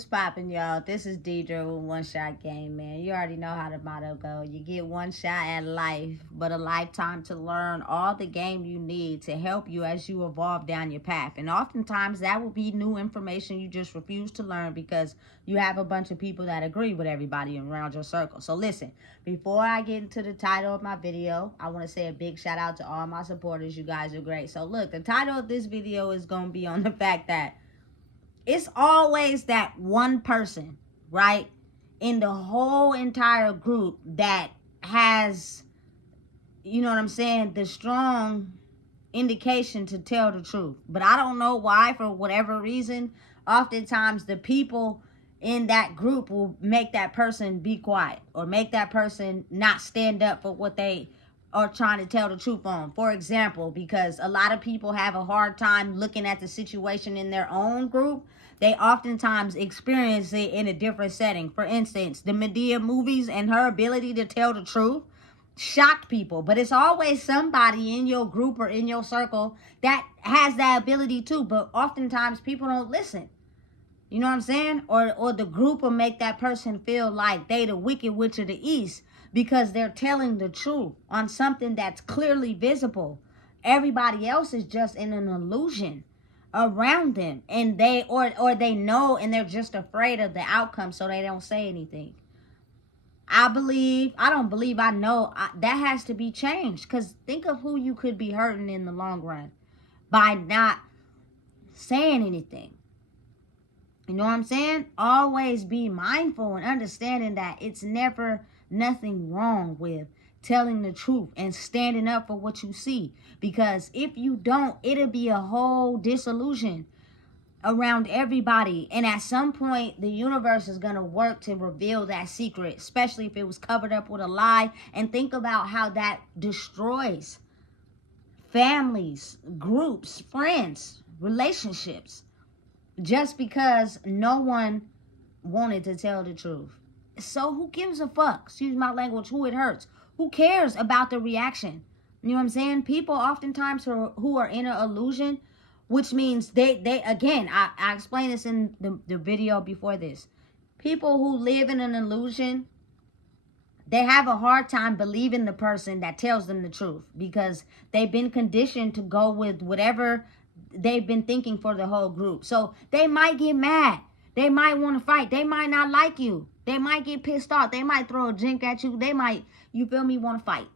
What's poppin', y'all? This is Deidre with One Shot Game, man. You already know how the motto go. You get one shot at life, but a lifetime to learn all the game you need to help you as you evolve down your path. And oftentimes that will be new information you just refuse to learn because you have a bunch of people that agree with everybody around your circle. So listen, before I get into the title of my video, I want to say a big shout out to all my supporters. You guys are great. So look, the title of this video is going to be on the fact that it's always that one person, right, in the whole entire group that has, you know what I'm saying, the strong indication to tell the truth. But I don't know why, for whatever reason, oftentimes the people in that group will make that person be quiet or make that person not stand up for what they are trying to tell the truth on. For example, because a lot of people have a hard time looking at the situation in their own group, they oftentimes experience it in a different setting. For instance, the Medea movies and her ability to tell the truth shocked people, but it's always somebody in your group or in your circle that has that ability too. But oftentimes people don't listen. You know what I'm saying? Or the group will make that person feel like they the wicked witch of the east because they're telling the truth on something that's clearly visible. Everybody else is just in an illusion around them, and they or they know, and they're just afraid of the outcome, so they don't say anything. I know that has to be changed, because think of who you could be hurting in the long run by not saying anything. You know what I'm saying? Always be mindful and understanding that it's never nothing wrong with telling the truth and standing up for what you see. Because if you don't, it'll be a whole disillusion around everybody. And at some point, the universe is going to work to reveal that secret, especially if it was covered up with a lie. And think about how that destroys families, groups, friends, relationships, just because no one wanted to tell the truth. So who gives a fuck? Excuse my language, who it hurts. Who cares about the reaction? You know what I'm saying? People oftentimes who are in an illusion, which means they again, I explained this in the video before this. People who live in an illusion, they have a hard time believing the person that tells them the truth because they've been conditioned to go with whatever they've been thinking for the whole group. So they might get mad. They might want to fight. They might not like you. They might get pissed off. They might throw a drink at you. They might, you feel me, want to fight.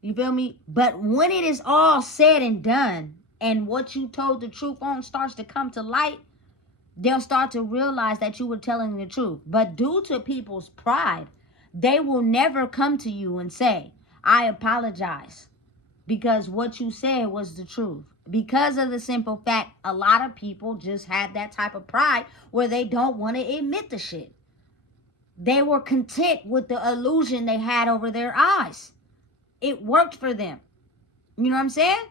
You feel me? But when it is all said and done and what you told the truth on starts to come to light, they'll start to realize that you were telling the truth. But due to people's pride, they will never come to you and say, I apologize, because what you said was the truth. Because of the simple fact, a lot of people just have that type of pride where they don't want to admit the shit. They were content with the illusion they had over their eyes. It worked for them. You know what I'm saying?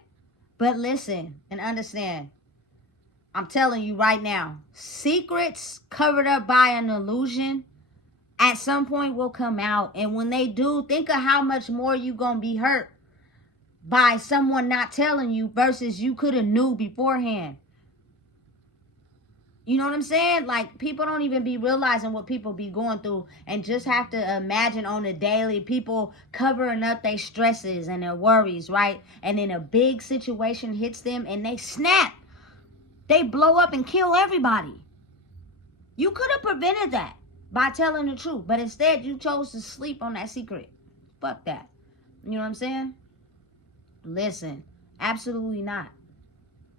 But listen and understand. I'm telling you right now, secrets covered up by an illusion at some point will come out. And when they do, think of how much more you gonna be hurt by someone not telling you versus you could have knew beforehand. You know what I'm saying? Like, people don't even be realizing what people be going through, and just have to imagine on a daily people covering up their stresses and their worries, right? And then a big situation hits them and they snap. They blow up and kill everybody. You could have prevented that by telling the truth, but instead you chose to sleep on that secret. Fuck that. You know what I'm saying? Listen, absolutely not.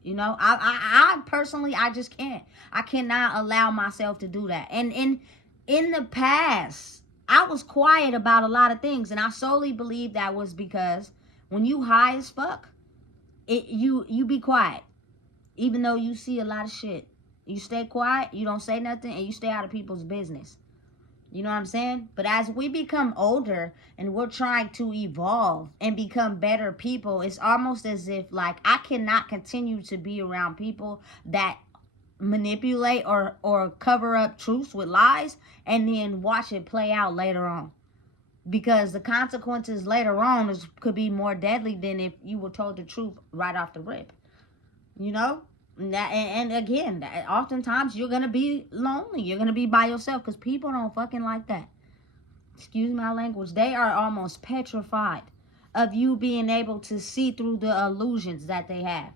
You know, I personally, I just can't. I cannot allow myself to do that. And in the past, I was quiet about a lot of things, and I solely believe that was because when you high as fuck, you be quiet, even though you see a lot of shit. You stay quiet, you don't say nothing, and you stay out of people's business. You know what I'm saying? But as we become older and we're trying to evolve and become better people, it's almost as if, like, I cannot continue to be around people that manipulate or cover up truths with lies and then watch it play out later on. Because the consequences later on could be more deadly than if you were told the truth right off the rip. You know? And again, oftentimes you're going to be lonely. You're going to be by yourself because people don't fucking like that. Excuse my language. They are almost petrified of you being able to see through the illusions that they have.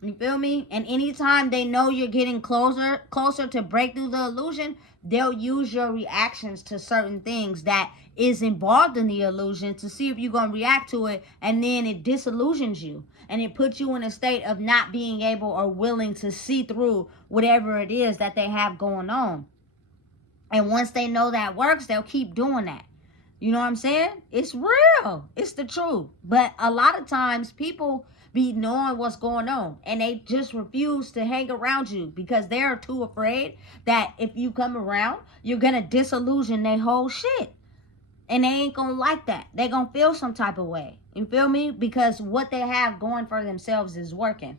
You feel me? And anytime they know you're getting closer to break through the illusion, they'll use your reactions to certain things that is involved in the illusion to see if you're going to react to it, and then it disillusions you. And it puts you in a state of not being able or willing to see through whatever it is that they have going on. And once they know that works, they'll keep doing that. You know what I'm saying? It's real. It's the truth. But a lot of times people be knowing what's going on and they just refuse to hang around you because they're too afraid that if you come around, you're going to disillusion their whole shit. And they ain't going to like that. They're going to feel some type of way. You feel me? Because what they have going for themselves is working.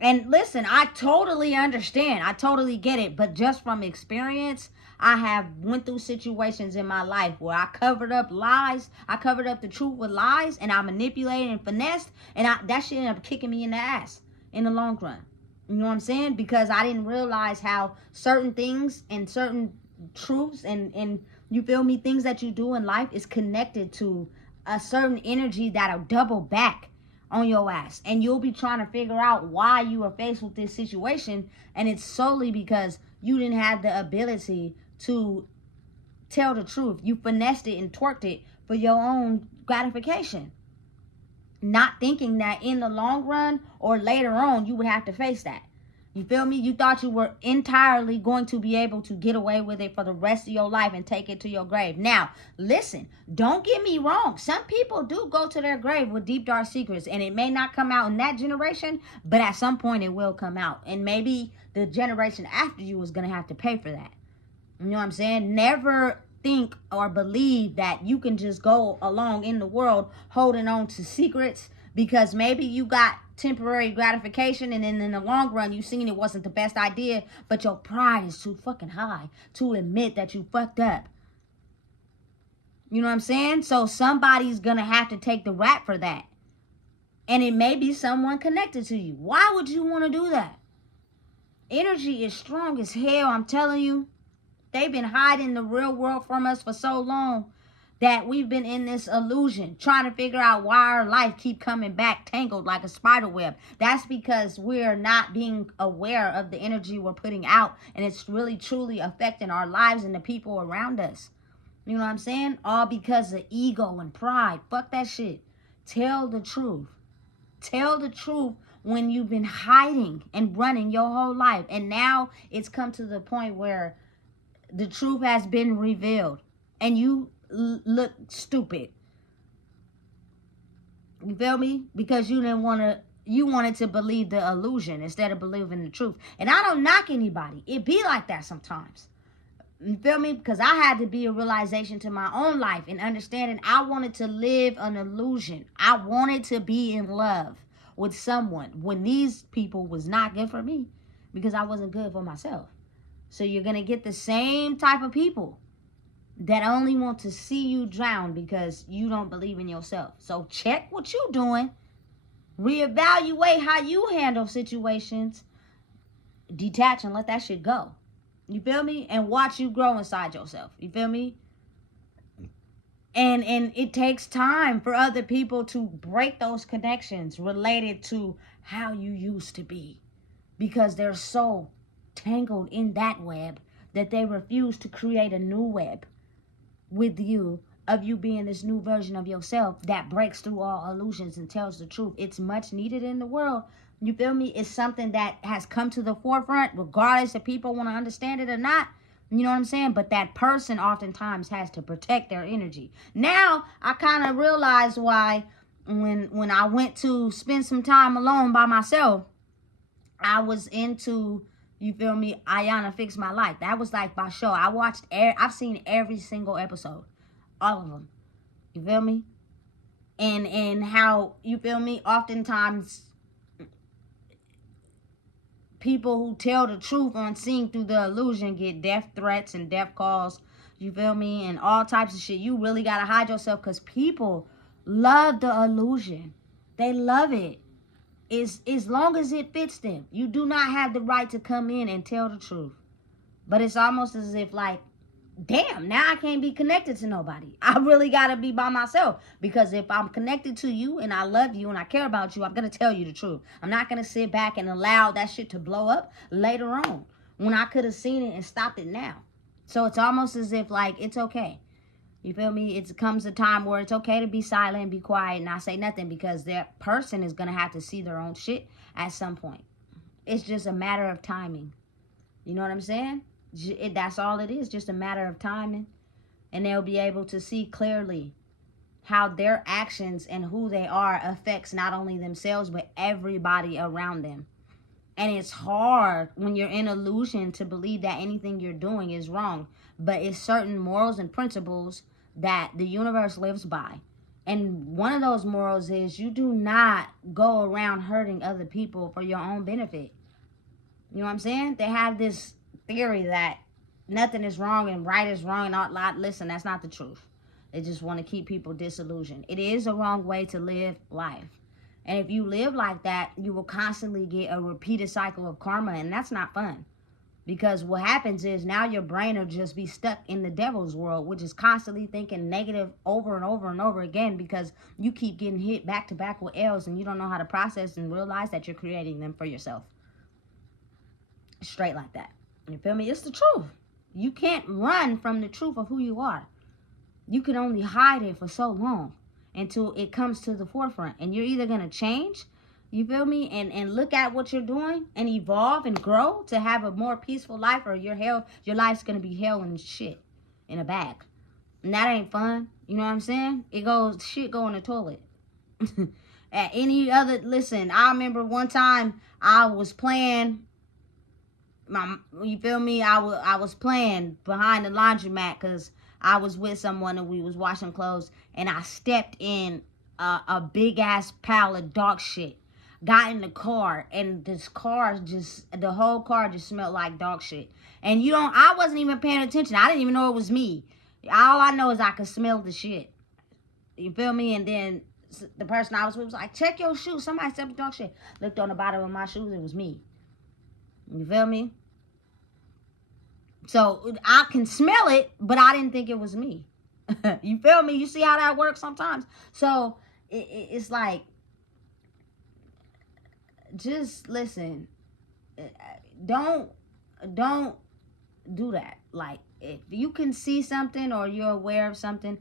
And listen, I totally understand. I totally get it. But just from experience, I have went through situations in my life where I covered up lies. I covered up the truth with lies, and I manipulated and finessed. And that shit ended up kicking me in the ass in the long run. You know what I'm saying? Because I didn't realize how certain things and certain truths and you feel me, things that you do in life is connected to a certain energy that'll double back on your ass, and you'll be trying to figure out why you are faced with this situation, and it's solely because you didn't have the ability to tell the truth. You finessed it and twerked it for your own gratification, not thinking that in the long run or later on you would have to face that. You feel me? You thought you were entirely going to be able to get away with it for the rest of your life and take it to your grave. Now, listen, don't get me wrong. Some people do go to their grave with deep, dark secrets, and it may not come out in that generation, but at some point it will come out. And maybe the generation after you is going to have to pay for that. You know what I'm saying? Never think or believe that you can just go along in the world holding on to secrets because maybe you got temporary gratification, and then in the long run you seen it wasn't the best idea, but your pride is too fucking high to admit that you fucked up. You know what I'm saying? So somebody's gonna have to take the rap for that, and it may be someone connected to you. Why would you want to do that? Energy is strong as hell. I'm telling you, they've been hiding the real world from us for so long that we've been in this illusion, trying to figure out why our life keep coming back tangled like a spider web. That's because we're not being aware of the energy we're putting out, and it's really truly affecting our lives and the people around us. You know what I'm saying? All because of ego and pride. Fuck that shit. Tell the truth. Tell the truth when you've been hiding and running your whole life, and now it's come to the point where the truth has been revealed and you look stupid. You feel me? Because you wanted to believe the illusion instead of believing the truth. And I don't knock anybody. It be like that sometimes. You feel me? Because I had to be a realization to my own life and understanding I wanted to live an illusion. I wanted to be in love with someone when these people was not good for me because I wasn't good for myself. So you're going to get the same type of people that only want to see you drown because you don't believe in yourself. So check what you're doing. Reevaluate how you handle situations. Detach and let that shit go. You feel me? And watch you grow inside yourself. You feel me? And it takes time for other people to break those connections related to how you used to be. Because they're so tangled in that web that they refuse to create a new web with you, of you being this new version of yourself that breaks through all illusions and tells the truth. It's much needed in the world. You feel me? It's something that has come to the forefront regardless if people want to understand it or not. You know what I'm saying? But that person oftentimes has to protect their energy. Now I kind of realized why when I went to spend some time alone by myself, I was into, you feel me, Ayana Fix My Life. That was like my show. I've seen every single episode. All of them. You feel me? And how, you feel me, oftentimes people who tell the truth on seeing through the illusion get death threats and death calls. You feel me? And all types of shit. You really got to hide yourself because people love the illusion. They love it. is as long as it fits them. You do not have the right to come in and tell the truth. But it's almost as if like, damn, now I can't be connected to nobody. I really got to be by myself. Because if I'm connected to you and I love you and I care about you, I'm going to tell you the truth. I'm not going to sit back and allow that shit to blow up later on when I could have seen it and stopped it now. So it's almost as if like, it's okay. You feel me? It comes a time where it's okay to be silent and be quiet and not say nothing, because that person is going to have to see their own shit at some point. It's just a matter of timing. You know what I'm saying? That's all it is, just a matter of timing. And they'll be able to see clearly how their actions and who they are affects not only themselves, but everybody around them. And it's hard when you're in illusion to believe that anything you're doing is wrong. But it's certain morals and principles that the universe lives by. And one of those morals is you do not go around hurting other people for your own benefit. You know what I'm saying? They have this theory that nothing is wrong and right is wrong and all that. Listen, that's not the truth. They just want to keep people disillusioned. It is a wrong way to live life. And if you live like that, you will constantly get a repeated cycle of karma, and that's not fun. Because what happens is now your brain will just be stuck in the devil's world, which is constantly thinking negative over and over and over again, because you keep getting hit back to back with L's and you don't know how to process and realize that you're creating them for yourself. Straight like that. You feel me? It's the truth. You can't run from the truth of who you are. You can only hide it for so long until it comes to the forefront. And you're either going to change, you feel me, and look at what you're doing and evolve and grow to have a more peaceful life, or your life's going to be hell and shit in a bag. And that ain't fun. You know what I'm saying? Shit go in the toilet. At any other, listen, I remember one time I was playing, you feel me? I was playing behind the laundromat because I was with someone and we was washing clothes, and I stepped in a big ass pile of dog shit. Got in the car, and the whole car just smelled like dog shit. And I wasn't even paying attention. I didn't even know it was me. All I know is I could smell the shit. You feel me? And then the person I was with was like, check your shoes. Somebody stepped in dog shit. Looked on the bottom of my shoes. It was me. You feel me? So I can smell it, but I didn't think it was me. You feel me? You see how that works sometimes? So it's like, just listen. Don't do that. Like, if you can see something or you're aware of something,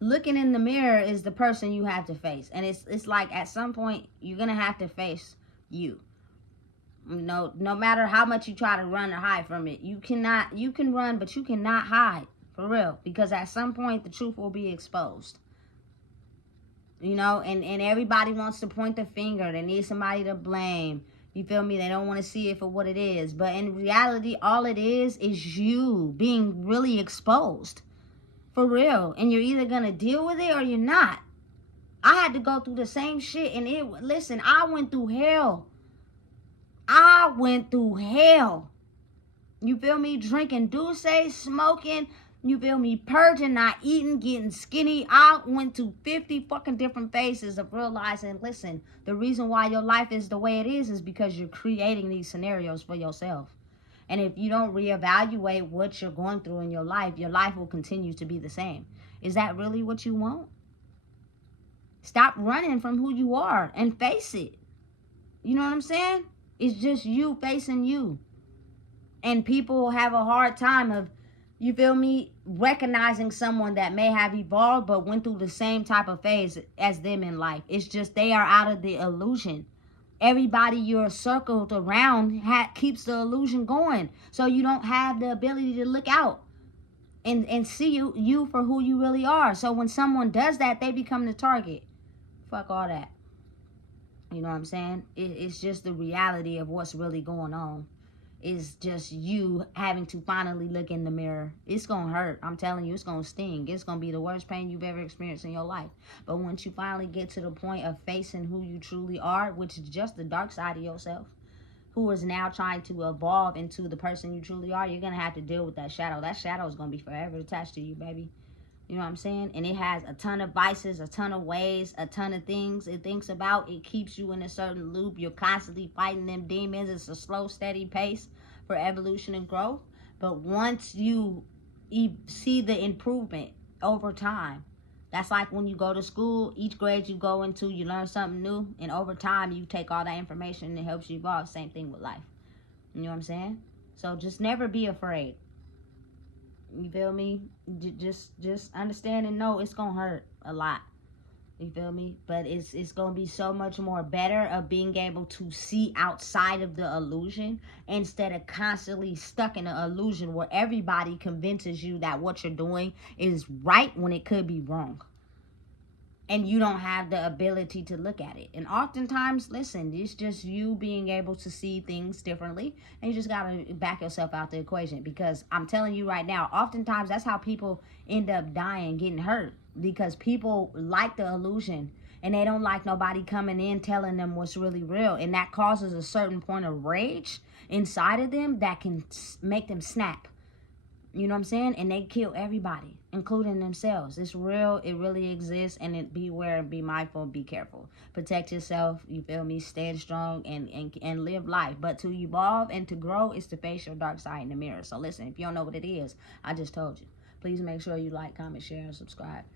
looking in the mirror is the person you have to face. And it's like at some point you're gonna have to face you. No matter how much you try to run or hide from it, you can run, but you cannot hide, for real, because at some point the truth will be exposed. You know, and everybody wants to point the finger. They need somebody to blame. You feel me? They don't want to see it for what it is. But in reality, all it is you being really exposed. For real. And you're either going to deal with it or you're not. I had to go through the same shit. And listen, I went through hell. You feel me? Drinking Douce, smoking. You feel me? Purging, not eating, getting skinny. I went to 50 fucking different phases of realizing, listen, the reason why your life is the way it is because you're creating these scenarios for yourself. And if you don't reevaluate what you're going through in your life will continue to be the same. Is that really what you want? Stop running from who you are and face it. You know what I'm saying? It's just you facing you. And people have a hard time of, you feel me, recognizing someone that may have evolved but went through the same type of phase as them in life. It's just they are out of the illusion. Everybody you're circled around keeps the illusion going. So you don't have the ability to look out and see you for who you really are. So when someone does that, they become the target. Fuck all that. You know what I'm saying? It's just the reality of what's really going on. It's just you having to finally look in the mirror. It's going to hurt. I'm telling you, it's going to sting. It's going to be the worst pain you've ever experienced in your life. But once you finally get to the point of facing who you truly are, which is just the dark side of yourself, who is now trying to evolve into the person you truly are, you're going to have to deal with that shadow. That shadow is going to be forever attached to you, baby. You know what I'm saying? And it has a ton of vices, a ton of ways, a ton of things it thinks about. It keeps you in a certain loop. You're constantly fighting them demons. It's a slow, steady pace for evolution and growth. But once you see the improvement over time, that's like when you go to school, each grade you go into, you learn something new. And over time, you take all that information and it helps you evolve. Same thing with life. You know what I'm saying? So just never be afraid. You feel me? Just understand and know it's gonna hurt a lot. You feel me? But it's gonna be so much more better of being able to see outside of the illusion instead of constantly stuck in an illusion where everybody convinces you that what you're doing is right when it could be wrong. And you don't have the ability to look at it. And oftentimes, listen, it's just you being able to see things differently. And you just got to back yourself out the equation. Because I'm telling you right now, oftentimes that's how people end up dying, getting hurt. Because people like the illusion. And they don't like nobody coming in telling them what's really real. And that causes a certain point of rage inside of them that can make them snap. You know what I'm saying? And they kill everybody, including themselves. It's real. It really exists. And beware, be mindful, be careful. Protect yourself. You feel me? Stand strong and live life. But to evolve and to grow is to face your dark side in the mirror. So listen, if you don't know what it is, I just told you. Please make sure you like, comment, share, and subscribe.